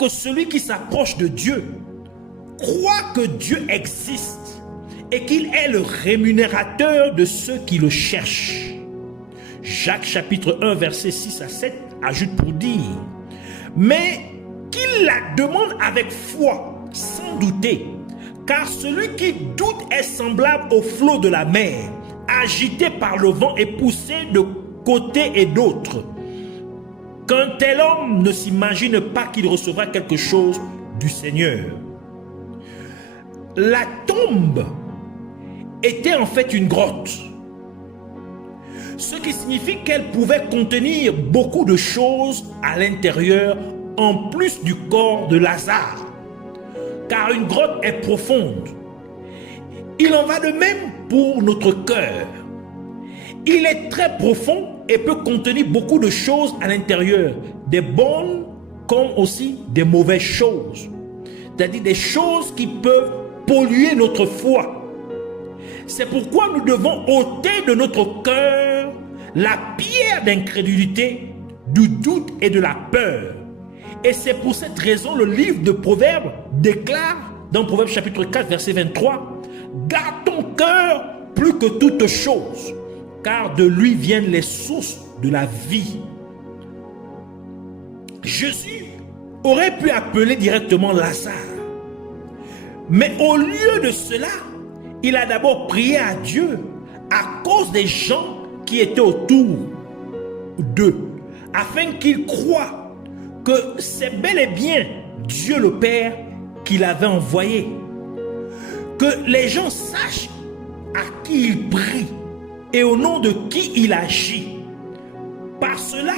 que celui qui s'approche de Dieu croit que Dieu existe et qu'il est le rémunérateur de ceux qui le cherchent. Jacques chapitre 1 verset 6 à 7 ajoute pour dire: mais qu'il la demande avec foi, sans douter, car celui qui doute est semblable au flot de la mer, agité par le vent et poussé de côté et d'autre. Qu'un tel homme ne s'imagine pas qu'il recevra quelque chose du Seigneur. La tombe était en fait une grotte, ce qui signifie qu'elle pouvait contenir beaucoup de choses à l'intérieur en plus du corps de Lazare, car une grotte est profonde. Il en va de même pour notre cœur. Il est très profond et peut contenir beaucoup de choses à l'intérieur, des bonnes comme aussi des mauvaises choses, c'est-à-dire des choses qui peuvent polluer notre foi. C'est pourquoi nous devons ôter de notre cœur la pierre d'incrédulité, du doute et de la peur. Et c'est pour cette raison le livre de Proverbes déclare dans Proverbes chapitre 4 verset 23: garde ton cœur plus que toute chose, car de lui viennent les sources de la vie. Jésus aurait pu appeler directement Lazare, mais au lieu de cela, il a d'abord prié à Dieu à cause des gens qui étaient autour d'eux, afin qu'ils croient que c'est bel et bien Dieu le Père qui l'avait envoyé. Que les gens sachent à qui il prie et au nom de qui il agit. Par cela,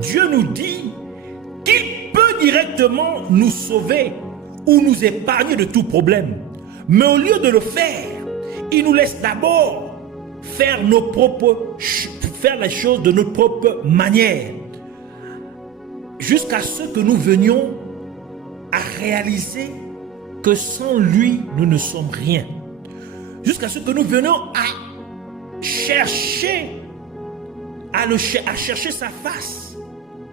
Dieu nous dit qu'il peut directement nous sauver ou nous épargner de tout problème. Mais au lieu de le faire, il nous laisse d'abord faire les choses de notre propre manière, jusqu'à ce que nous venions à réaliser que sans lui, nous ne sommes rien. Jusqu'à ce que nous venions à chercher, à chercher sa face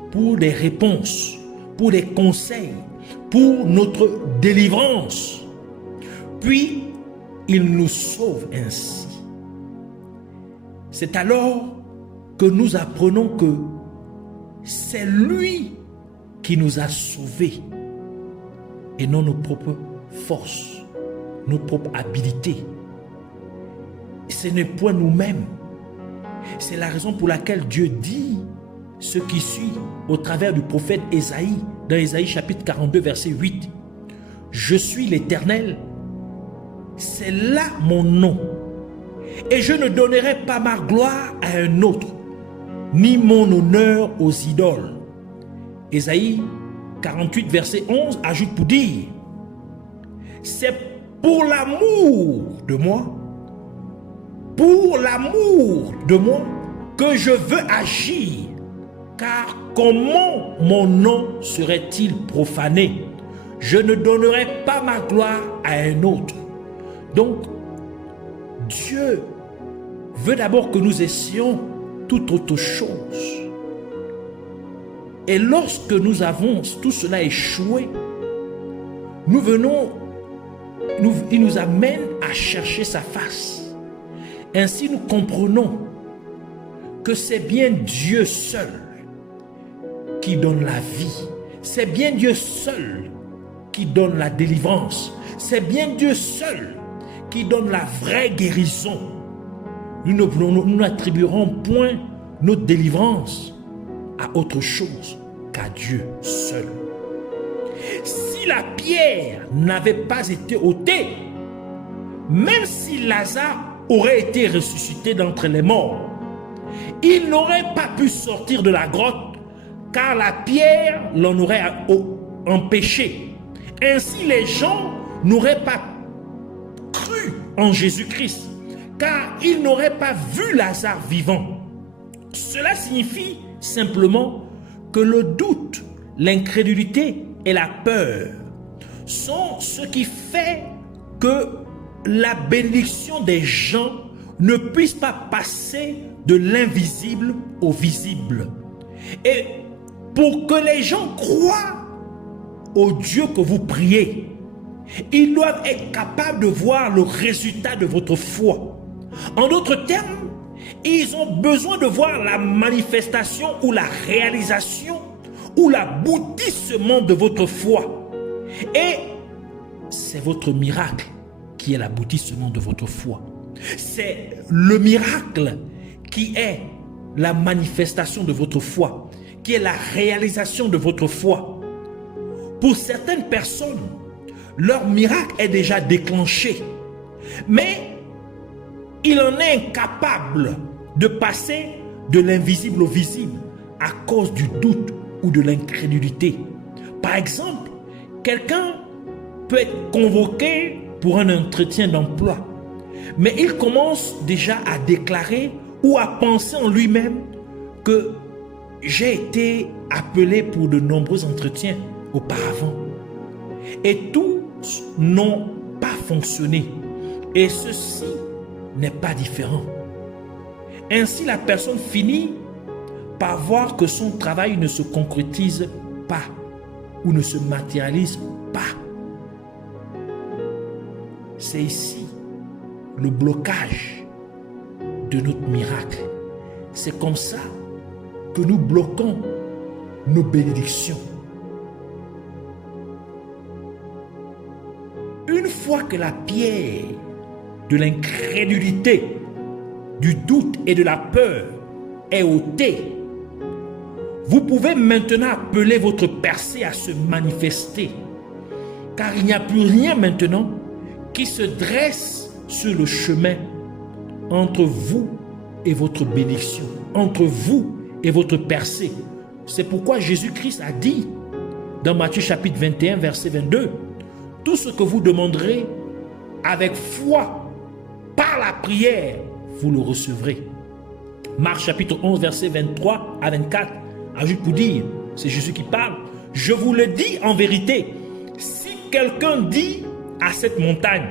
pour des réponses, pour des conseils, pour notre délivrance. Puis, il nous sauve ainsi. C'est alors que nous apprenons que c'est lui qui nous a sauvés et non nos propres forces, nos propres habilités. Ce n'est point nous-mêmes. C'est la raison pour laquelle Dieu dit ce qui suit au travers du prophète Ésaïe, dans Ésaïe chapitre 42 verset 8. Je suis l'Éternel, c'est là mon nom, et je ne donnerai pas ma gloire à un autre, ni mon honneur aux idoles. Ésaïe 48 verset 11 ajoute pour dire: c'est pour l'amour de moi, que je veux agir, car comment mon nom serait-il profané? Je ne donnerai pas ma gloire à un autre. Donc, Dieu veut d'abord que nous essayions toute autre chose. Et lorsque nous avons tout cela échoué, il nous amène à chercher sa face. Ainsi, nous comprenons que c'est bien Dieu seul qui donne la vie. C'est bien Dieu seul qui donne la délivrance. C'est bien Dieu seul qui donne la vraie guérison. Nous n'attribuerons point notre délivrance à autre chose qu'à Dieu seul. Si la pierre n'avait pas été ôtée, même si Lazare aurait été ressuscité d'entre les morts, il n'aurait pas pu sortir de la grotte, car la pierre l'en aurait empêché. Ainsi, les gens n'auraient pas cru en Jésus-Christ, car ils n'auraient pas vu Lazare vivant. Cela signifie simplement que le doute, l'incrédulité et la peur sont ce qui fait que la bénédiction des gens ne puisse pas passer de l'invisible au visible. Et pour que les gens croient au Dieu que vous priez. Ils doivent être capables de voir le résultat de votre foi. En d'autres termes, ils ont besoin de voir la manifestation ou la réalisation ou l'aboutissement de votre foi. Et c'est votre miracle qui est l'aboutissement de votre foi. C'est le miracle qui est la manifestation de votre foi, qui est la réalisation de votre foi. Pour certaines personnes, leur miracle est déjà déclenché, mais il en est incapable de passer de l'invisible au visible à cause du doute ou de l'incrédulité. Par exemple, quelqu'un peut être convoqué pour un entretien d'emploi, mais il commence déjà à déclarer ou à penser en lui-même que j'ai été appelé pour de nombreux entretiens auparavant et tous n'ont pas fonctionné et ceci n'est pas différent. Ainsi, la personne finit par voir que son travail ne se concrétise pas ou ne se matérialise pas. C'est ici le blocage de notre miracle. C'est comme ça que nous bloquons nos bénédictions. Une fois que la pierre de l'incrédulité, du doute et de la peur est ôtée, vous pouvez maintenant appeler votre percée à se manifester, car il n'y a plus rien maintenant qui se dresse sur le chemin entre vous et votre bénédiction, entre vous et votre percée. C'est pourquoi Jésus-Christ a dit dans Matthieu chapitre 21, verset 22, « Tout ce que vous demanderez avec foi, par la prière, vous le recevrez. » Marc chapitre 11, verset 23 à 24, ajoute pour dire, c'est Jésus qui parle, « Je vous le dis en vérité, si quelqu'un dit à cette montagne,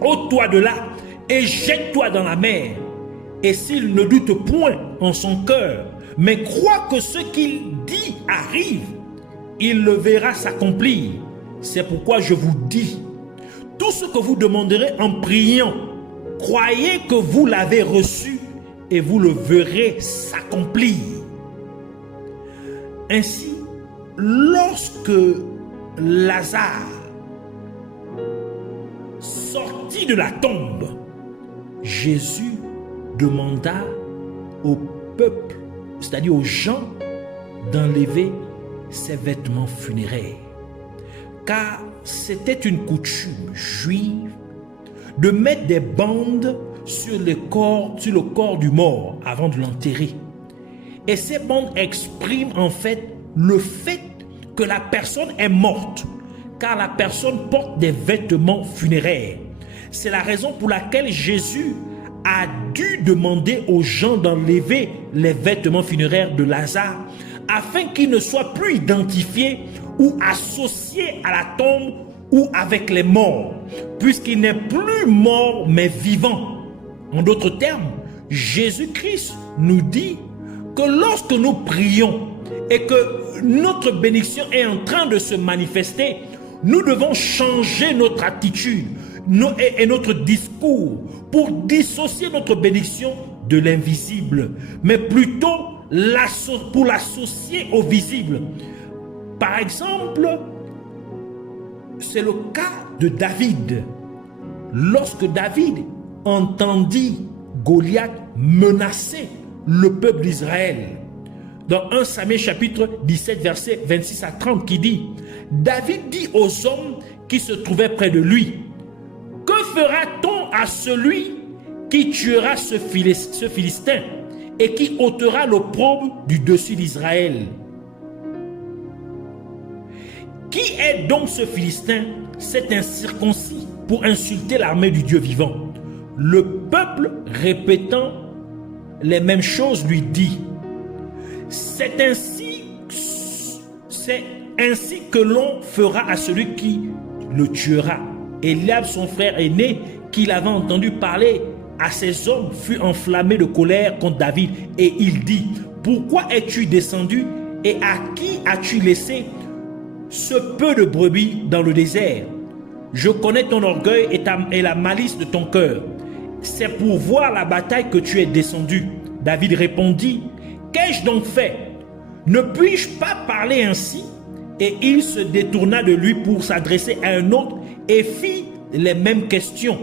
ôte-toi de là et jette-toi dans la mer, et s'il ne doute point en son cœur, mais croit que ce qu'il dit arrive, il le verra s'accomplir. C'est pourquoi je vous dis, tout ce que vous demanderez en priant, croyez que vous l'avez reçu et vous le verrez s'accomplir. » Ainsi, lorsque Lazare sortit de la tombe, Jésus demanda au peuple, c'est-à-dire aux gens, d'enlever ses vêtements funéraires. Car c'était une coutume juive de mettre des bandes sur le corps du mort avant de l'enterrer. Et ces bandes expriment en fait le fait que la personne est morte, car la personne porte des vêtements funéraires. C'est la raison pour laquelle Jésus a dû demander aux gens d'enlever les vêtements funéraires de Lazare, afin qu'il ne soit plus identifié ou associé à la tombe ou avec les morts, puisqu'il n'est plus mort mais vivant. En d'autres termes, Jésus-Christ nous dit que lorsque nous prions et que notre bénédiction est en train de se manifester, nous devons changer notre attitude et notre discours pour dissocier notre bénédiction de l'invisible, mais plutôt pour l'associer au visible. Par exemple, c'est le cas de David. Lorsque David entendit Goliath menacer le peuple d'Israël, dans 1 Samuel chapitre 17 verset 26 à 30 qui dit, David dit aux hommes qui se trouvaient près de lui, « Que fera-t-on à celui qui tuera ce Philistin et qui ôtera l'opprobre du dessus d'Israël? Qui est donc ce Philistin, cet incirconcis, pour insulter l'armée du Dieu vivant? » Le peuple, répétant les mêmes choses, lui dit, « C'est ainsi que l'on fera à celui qui le tuera. » Eliab, son frère aîné, qui l'avait entendu parler à ses hommes, fut enflammé de colère contre David, et il dit, « Pourquoi es-tu descendu et à qui as-tu laissé ce peu de brebis dans le désert? Je connais ton orgueil et la malice de ton cœur. C'est pour voir la bataille que tu es descendu. David répondit, qu'ai-je donc fait? Ne puis-je pas parler ainsi? Et il se détourna de lui pour s'adresser à un autre et fit les mêmes questions.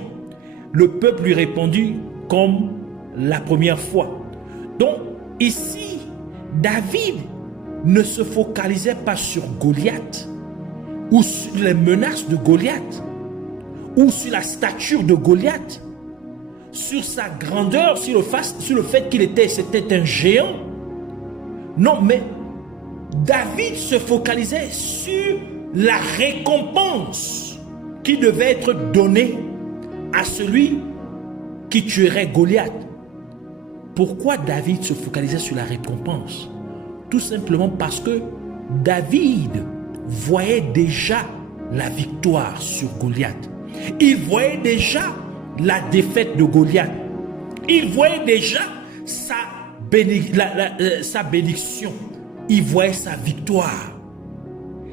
Le peuple lui répondit comme la première fois. Donc ici, David ne se focalisait pas sur Goliath ou sur les menaces de Goliath ou sur la stature de Goliath, sur sa grandeur, sur le fait c'était un géant. Non, mais David se focalisait sur la récompense qui devait être donnée à celui qui tuerait Goliath. Pourquoi David se focalisait sur la récompense? Tout simplement parce que David voyait déjà la victoire sur Goliath. Il voyait déjà la défaite de Goliath. Il voyait déjà sa bénédiction. Il voyait sa victoire.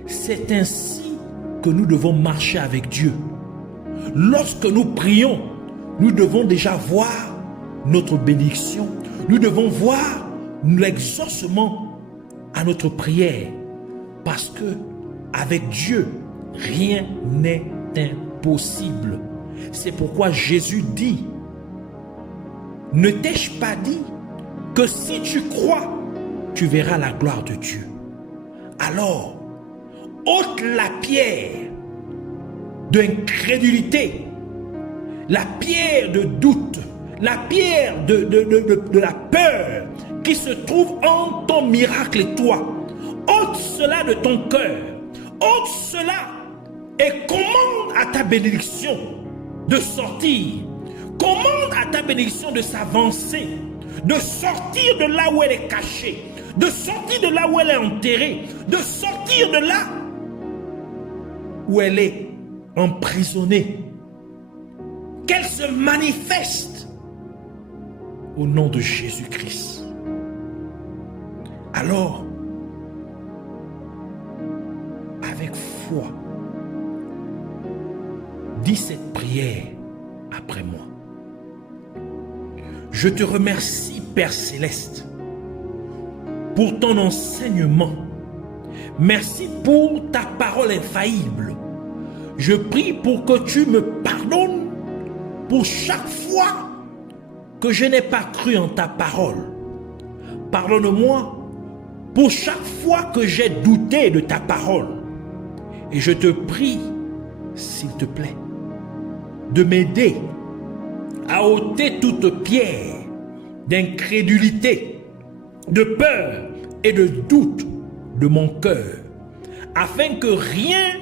C'est ainsi que nous devons marcher avec Dieu. Lorsque nous prions, nous devons déjà voir notre bénédiction. Nous devons voir l'exaucement à notre prière. Parce que avec Dieu, rien n'est impossible. C'est pourquoi Jésus dit, ne t'ai-je pas dit que si tu crois, tu verras la gloire de Dieu? Alors, ôte la pierre d'incrédulité, la pierre de doute, la pierre de la peur qui se trouve en ton miracle et toi. Ôte cela de ton cœur, ôte cela et commande à ta bénédiction de sortir. Commande à ta bénédiction de s'avancer, de sortir de là où elle est cachée, de sortir de là où elle est enterrée, de sortir de là où elle est emprisonnée. Qu'elle se manifeste au nom de Jésus-Christ. Alors, avec foi, dis cette prière après moi. Je te remercie, Père Céleste, pour ton enseignement. Merci pour ta parole infaillible. Je prie pour que tu me pardonnes pour chaque fois que je n'ai pas cru en ta parole. Pardonne-moi pour chaque fois que j'ai douté de ta parole. Et je te prie, s'il te plaît, de m'aider à ôter toute pierre d'incrédulité, de peur et de doute de mon cœur, afin que rien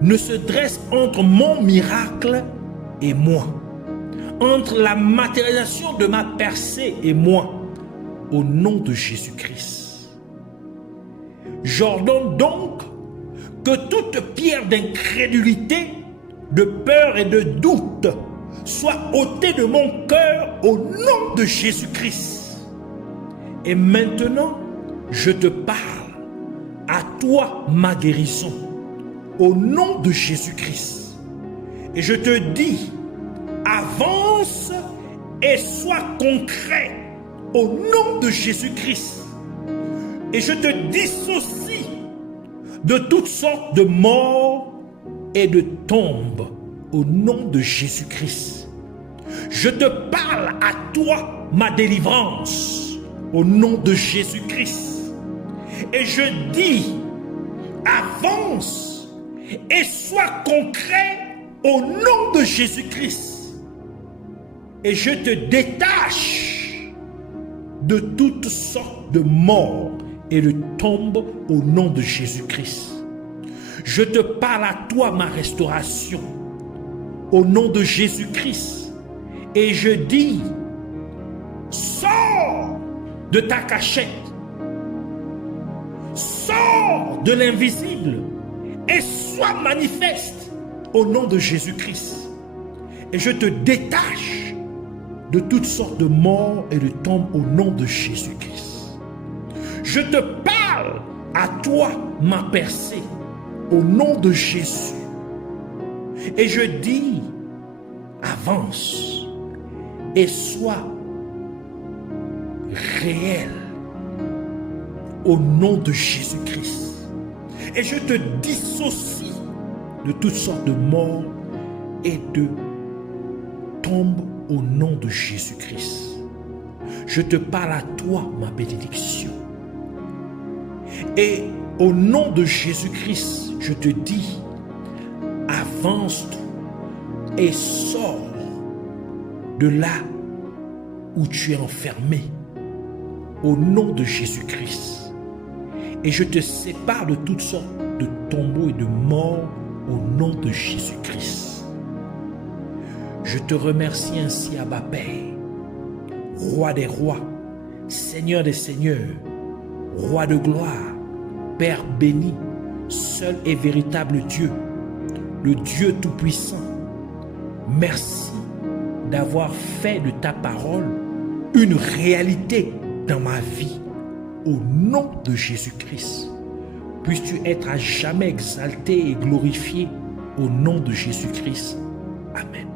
ne se dresse entre mon miracle et moi, entre la matérialisation de ma percée et moi, au nom de Jésus-Christ. J'ordonne donc que toute pierre d'incrédulité, de peur et de doute soit ôtée de mon cœur au nom de Jésus-Christ. Et maintenant, je te parle, à toi ma guérison, au nom de Jésus-Christ. Et je te dis, avance et sois concret au nom de Jésus-Christ. Et je te dissocie de toutes sortes de morts et de tombes au nom de Jésus-Christ. Je te parle à toi, ma délivrance, au nom de Jésus-Christ. Et je dis, avance et sois concret au nom de Jésus-Christ. Et je te détache de toutes sortes de morts et de tombes au nom de Jésus-Christ. Je te parle à toi, ma restauration, au nom de Jésus-Christ. Et je dis, sors de ta cachette, sors de l'invisible et sois manifeste au nom de Jésus-Christ. Et je te détache de toutes sortes de morts et de tombes au nom de Jésus-Christ. Je te parle à toi, ma percée, au nom de Jésus. Et je dis, avance et sois réel au nom de Jésus-Christ. Et je te dissocie de toutes sortes de morts et de tombes au nom de Jésus-Christ. Je te parle à toi, ma bénédiction. Et au nom de Jésus-Christ, je te dis, avance et sors de là où tu es enfermé au nom de Jésus-Christ. Et je te sépare de toutes sortes de tombeaux et de morts au nom de Jésus-Christ. Je te remercie ainsi, Abba Père, Roi des rois, Seigneur des seigneurs, Roi de gloire, Père béni, seul et véritable Dieu, le Dieu tout-puissant. Merci d'avoir fait de ta parole une réalité dans ma vie. Au nom de Jésus-Christ, puisses-tu être à jamais exalté et glorifié au nom de Jésus-Christ. Amen.